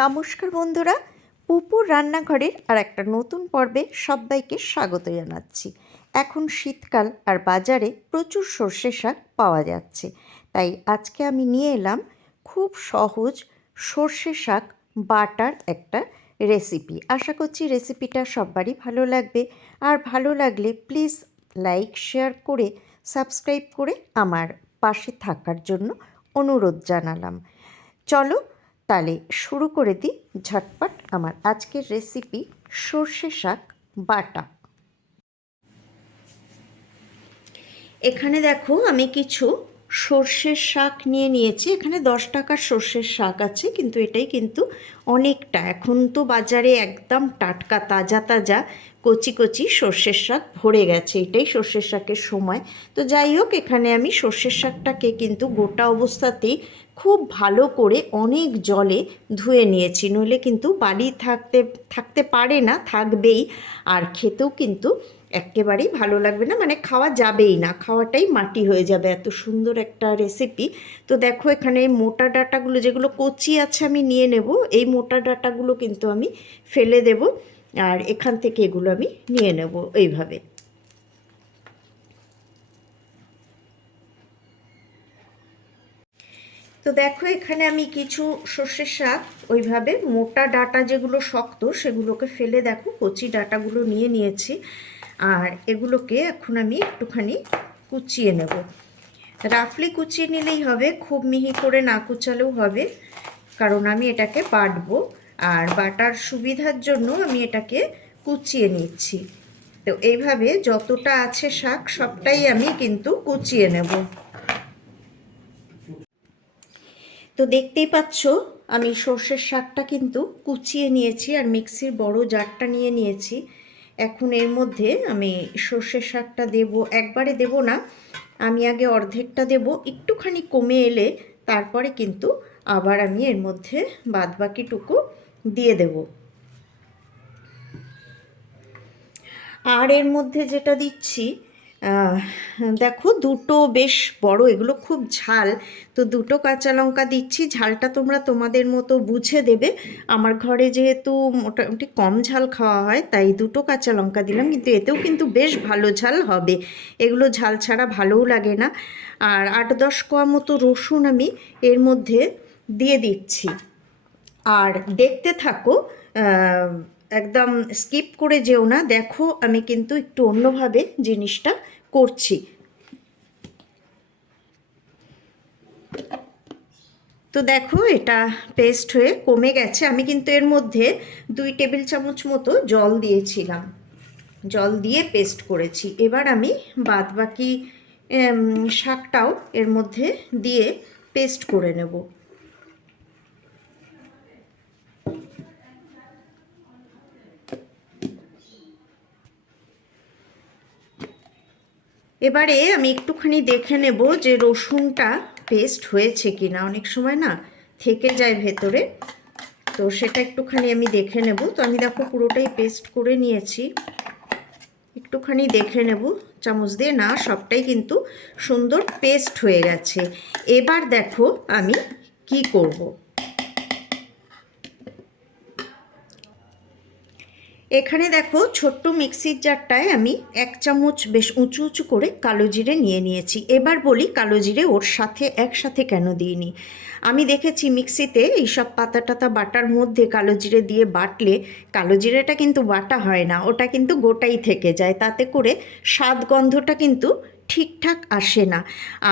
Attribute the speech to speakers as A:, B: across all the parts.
A: নমস্কার বন্ধুরা, পুপুর রান্নাঘরের আর একটা নতুন পর্বে সবাইকে স্বাগত জানাচ্ছি। এখন শীতকাল আর বাজারে প্রচুর সর্ষে শাক পাওয়া যাচ্ছে। তাই আজকে আমি নিয়ে এলাম খুব সহজ সর্ষে শাক বাটার একটা রেসিপি। আশা করছি রেসিপিটা সবারই ভালো লাগবে। আর ভালো লাগলে প্লিজ লাইক, শেয়ার করে, সাবস্ক্রাইব করে আমার পাশে থাকার জন্য অনুরোধ জানালাম। চলো তাহলে শুরু করে দিই ঝটপট আমার আজকের রেসিপি সর্ষে শাক, বাটা। এখানে দেখো আমি কিছু সর্ষের শাক নিয়ে নিয়েছি। এখানে দশ টাকার সর্ষের শাক আছে, কিন্তু এটাই কিন্তু অনেকটা। এখন তো বাজারে একদম টাটকা, তাজা তাজা, কচি কচি সর্ষের শাক ভরে গেছে। এটাই সর্ষের শাকের সময়। তো যাই হোক, এখানে আমি সর্ষের শাকটাকে কিন্তু গোটা অবস্থাতেই খুব ভালো করে অনেক জলে ধুয়ে নিয়েছি। নইলে কিন্তু বালি থাকতে থাকতে পারে না, থাকবেই। আর খেতেও কিন্তু একেবারেই ভালো লাগবে না মানে খাওয়া যাবেই না। খাওয়াটাই মাটি হয়ে যাবে, এত সুন্দর একটা রেসিপি তো দেখো এখানে মোটা ডাটাগুলো, যেগুলো কচি আছে আমি নিয়ে নেব, এই মোটা ডাটাগুলো কিন্তু আমি ফেলে দেব। আর এখান থেকে এগুলো আমি নিয়ে নেব, এইভাবে। তো দেখো, এখানে আমি কিছু সর্ষের শাক, ওইভাবে মোটা ডাটা যেগুলো শক্ত সেগুলোকে ফেলে দেখো, কচি ডাটাগুলো নিয়ে নিয়েছি। আর এগুলোকে এখন আমি একটুখানি কুচিয়ে নেব। রাফলি কুচিয়ে নিলেই হবে, খুব মিহি করে না কুচালেও হবে, কারণ আমি এটাকে বাটবো। আর বাটার সুবিধার জন্য আমি এটাকে কুচিয়ে নিচ্ছি। তো এইভাবে যতটা আছে শাক, সবটাই আমি কিন্তু কুচিয়ে নেব। তো দেখতেই পাচ্ছ, আমি সর্ষের শাকটা কিন্তু কুচিয়ে নিয়েছি আর মিক্সির বড় জারটা নিয়ে নিয়েছি। এখন এর মধ্যে আমি সর্ষের শাকটা দেব, একবারে দেব না, আমি আগে অর্ধেকটা দেব, একটুখানি কমে এলে তারপরে কিন্তু আবার আমি এর মধ্যে বাদবাকিটুকু দিয়ে দেব। আর এর মধ্যে যেটা দিচ্ছি দেখো দুটো বেশ বড়, এগুলো খুব ঝাল। তো দুটো কাঁচা লঙ্কা দিচ্ছি, ঝালটা তোমরা তোমাদের মতো বুঝে দেবে। আমার ঘরে যেহেতু মোটামুটি কম ঝাল খাওয়া হয়, তাই দুটো কাঁচা লঙ্কা দিলাম, কিন্তু এতেও কিন্তু বেশ ভালো ঝাল হবে। এগুলো ঝাল ছাড়া ভালোও লাগে না। আর আট দশ কোয়া মতো রসুন আমি এর মধ্যে দিয়ে দিচ্ছি। আর দেখতে থাকো একদম স্কিপ করে যেও না। দেখো, আমি কিন্তু একটু অন্যভাবে জিনিসটা করছি। তো দেখো, এটা পেস্ট হয়ে কমে গেছে। আমি কিন্তু এর মধ্যে দুই টেবিল চামচ মতো জল দিয়েছিলাম। জল দিয়ে পেস্ট করেছি। এবার আমি বাদ বাকি শাকটাও এর মধ্যে দিয়ে পেস্ট করে নেব। এবারে আমি একটুখানি দেখে নেব যে রসুনটা পেস্ট হয়েছে কি না অনেক সময় না থেকে যায় ভেতরে। তো সেটা একটুখানি আমি দেখে নেব। তো আমি দেখো পুরোটাই পেস্ট করে নিয়েছি। একটুখানি দেখে নেব। চামচ দিয়ে না, সবটাই কিন্তু সুন্দর পেস্ট হয়ে গেছে। এবার দেখো আমি কি করব। এখানে দেখো ছোট্ট মিক্সির জারটায় আমি এক চামচ বেশ উঁচু উঁচু করে কালো জিরে নিয়ে নিয়েছি। এবার বলি কালো জিরে ওর সাথে একসাথে কেন দিইনি? আমি দেখেছি মিক্সিতে এইসব পাতা টাতা বাটার মধ্যে কালো জিরে দিয়ে বাটলে কালো জিরেটা কিন্তু বাটা হয় না, ওটা কিন্তু গোটাই থেকে যায়। তাতে করে স্বাদ গন্ধটা কিন্তু ঠিকঠাক আসে না।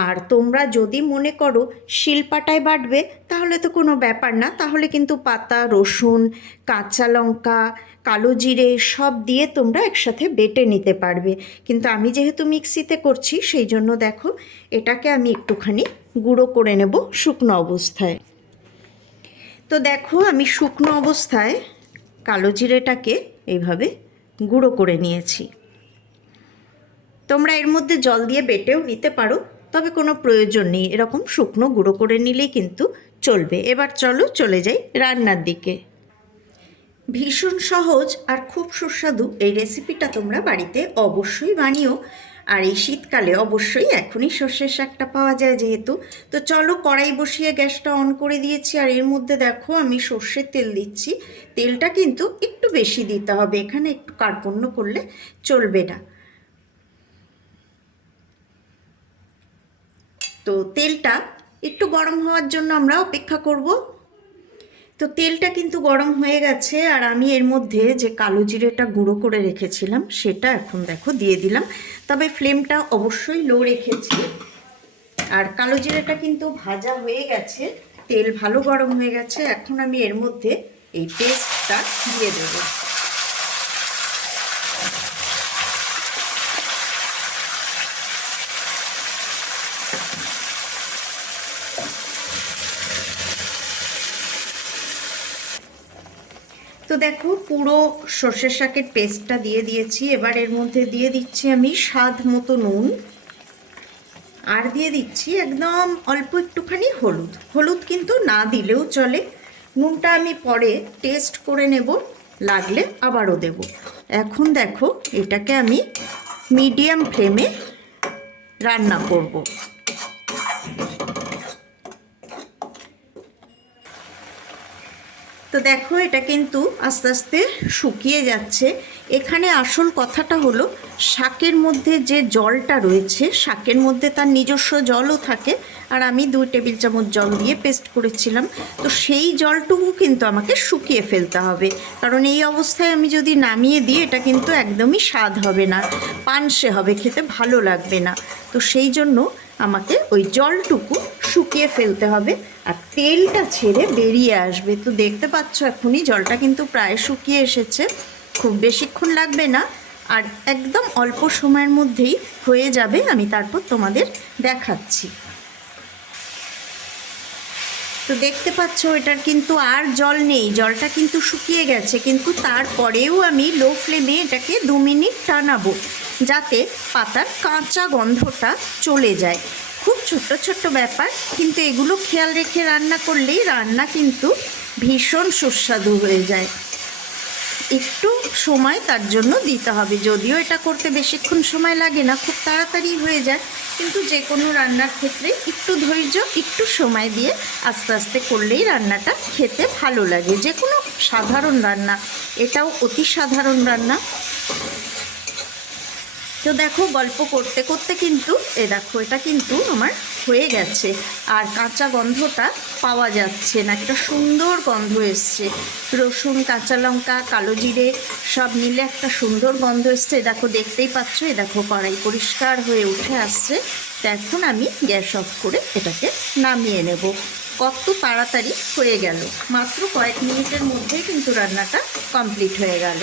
A: আর তোমরা যদি মনে করো শিলপাটায় বাটবে, তাহলে তো কোনো ব্যাপার না। তাহলে কিন্তু পাতা, রসুন, কাঁচা লঙ্কা, কালো জিরে সব দিয়ে তোমরা একসাথে বেটে নিতে পারবে। কিন্তু আমি যেহেতু মিক্সিতে করছি, সেই জন্য দেখো এটাকে আমি একটুখানি গুঁড়ো করে নেব শুকনো অবস্থায়। তো দেখো আমি শুকনো অবস্থায় কালো জিরেটাকে এইভাবে গুঁড়ো করে নিয়েছি। তোমরা এর মধ্যে জল দিয়ে বেটেও নিতে পারো, তবে কোনো প্রয়োজন নেই। এরকম শুকনো গুঁড়ো করে নিলেই কিন্তু চলবে। এবার চলো চলে যাই রান্নার দিকে। ভীষণ সহজ আর খুব সুস্বাদু এই রেসিপিটা তোমরা বাড়িতে অবশ্যই বানিও। আর এই শীতকালে অবশ্যই এখনই সর্ষের শাকটা পাওয়া যায় যেহেতু। তো চলো কড়াই বসিয়ে গ্যাসটা অন করে দিয়েছি। আর এর মধ্যে দেখো, আমি সর্ষের তেল দিচ্ছি। তেলটা কিন্তু একটু বেশি দিতে হবে। এখানে একটু কার্পণ্য করলে চলবে না। তো তেলটা একটু গরম হওয়ার জন্য আমরা অপেক্ষা করব। তো তেলটা কিন্তু গরম হয়ে গেছে আর আমি এর মধ্যে যে কালো জিরেটা গুঁড়ো করে রেখেছিলাম সেটা এখন দেখো দিয়ে দিলাম। তবে ফ্লেমটা অবশ্যই লো রেখেছি। আর কালো জিরেটা কিন্তু ভাজা হয়ে গেছে, তেল ভালো গরম হয়ে গেছে। এখন আমি এর মধ্যে এই পেস্টটা দিয়ে দেবো। তো দেখো, পুরো সর্ষের শাকের পেস্টটা দিয়ে দিয়েছি। এবার এর মধ্যে দিয়ে দিচ্ছি আমি স্বাদ মতো নুন। আর দিয়ে দিচ্ছি একদম অল্প একটুখানি হলুদ। হলুদ কিন্তু না দিলেও চলে। নুনটা আমি পরে টেস্ট করে নেব, লাগলে আবারও দেব। এখন দেখো, এটাকে আমি মিডিয়াম ফ্লেমে রান্না করব। তো দেখো, এটা কিন্তু আস্তে আস্তে শুকিয়ে যাচ্ছে। এখানে আসল কথাটা হলো, শাকের মধ্যে যে জলটা রয়েছে, শাকের মধ্যে তার নিজস্ব জলও থাকে। আর আমি দুই টেবিল চামচ জল দিয়ে পেস্ট করেছিলাম। তো সেই জলটুকু কিন্তু আমাকে শুকিয়ে ফেলতে হবে। কারণ এই অবস্থায় আমি যদি নামিয়ে দিই, এটা কিন্তু একদমই স্বাদ হবে না, পানসে হবে, খেতে ভালো লাগবে না। তো সেই জন্য আমাকে ওই জলটুকু শুকিয়ে ফেলতে হবে আর তেলটা ছেড়ে বেরিয়ে আসবে। তো দেখতে পাচ্ছ এখনই জলটা কিন্তু প্রায় শুকিয়ে এসেছে। খুব বেশিক্ষণ লাগবে না আর একদম অল্প সময়ের মধ্যেই হয়ে যাবে। আমি তারপর তোমাদের দেখাচ্ছি। তো দেখতে পাচ্ছ এটার কিন্তু আর জল নেই। জলটা কিন্তু শুকিয়ে গেছে। কিন্তু তারপরেও আমি লো ফ্লেমে এটাকে দু মিনিট টানাবো যাতে পাতার কাঁচা গন্ধটা চলে যায়। ছোট্ট ছোট্ট ব্যাপার। কিন্তু এগুলো খেয়াল রেখে রান্না করলেই রান্না কিন্তু ভীষণ সুস্বাদু হয়ে যায়। একটু সময় তার জন্য দিতে হবে। যদিও এটা করতে বেশিক্ষণ সময় লাগে না, খুব তাড়াতাড়ি হয়ে যায়। কিন্তু যে কোনো রান্নার ক্ষেত্রে একটু ধৈর্য, একটু সময় দিয়ে আস্তে আস্তে করলেই রান্নাটা খেতে ভালো লাগে। যে কোনো সাধারণ রান্না, এটাও অতি সাধারণ রান্না। তো দেখো গল্প করতে করতে কিন্তু, এ দেখো, এটা কিন্তু আমার হয়ে গেছে। আর কাঁচা গন্ধটা পাওয়া যাচ্ছে না, একটা সুন্দর গন্ধ এসছে। রসুন, কাঁচা লঙ্কা, কালো জিরে, সব মিলে একটা সুন্দর গন্ধ এসছে। এ দেখো, দেখতেই পাচ্ছ, এ দেখো, কড়াই পরিষ্কার হয়ে উঠে আসছে। তো এখন আমি গ্যাস অফ করে এটাকে নামিয়ে নেব। কত তাড়াতাড়ি হয়ে গেল। মাত্র কয়েক মিনিটের মধ্যেই কিন্তু রান্নাটা কমপ্লিট হয়ে গেল।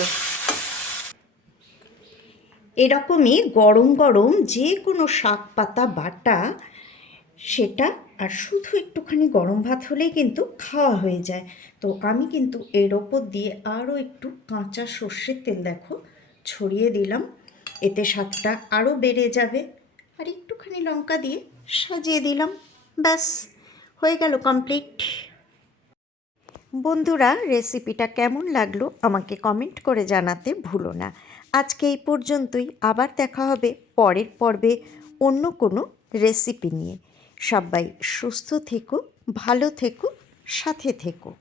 A: এরকমই গরম গরম যে কোনো শাক পাতা, বাটা সেটা আর শুধু একটুখানি গরম ভাত হলেই কিন্তু খাওয়া হয়ে যায়। তো আমি কিন্তু এর ওপর দিয়ে আরও একটু কাঁচা সর্ষের তেল দেখো, ছড়িয়ে দিলাম। এতে স্বাদটা আরও বেড়ে যাবে। আর একটুখানি লঙ্কা দিয়ে সাজিয়ে দিলাম। ব্যাস, হয়ে গেল কমপ্লিট। বন্ধুরা, রেসিপিটা কেমন লাগল আমাকে কমেন্ট করে জানাতে ভুলো না। আজকে এই পর্যন্তই। আবার দেখা হবে পরের পর্বে অন্য কোনো রেসিপি নিয়ে। সবাই সুস্থ থেকো, ভালো থেকো, সাথে থেকো।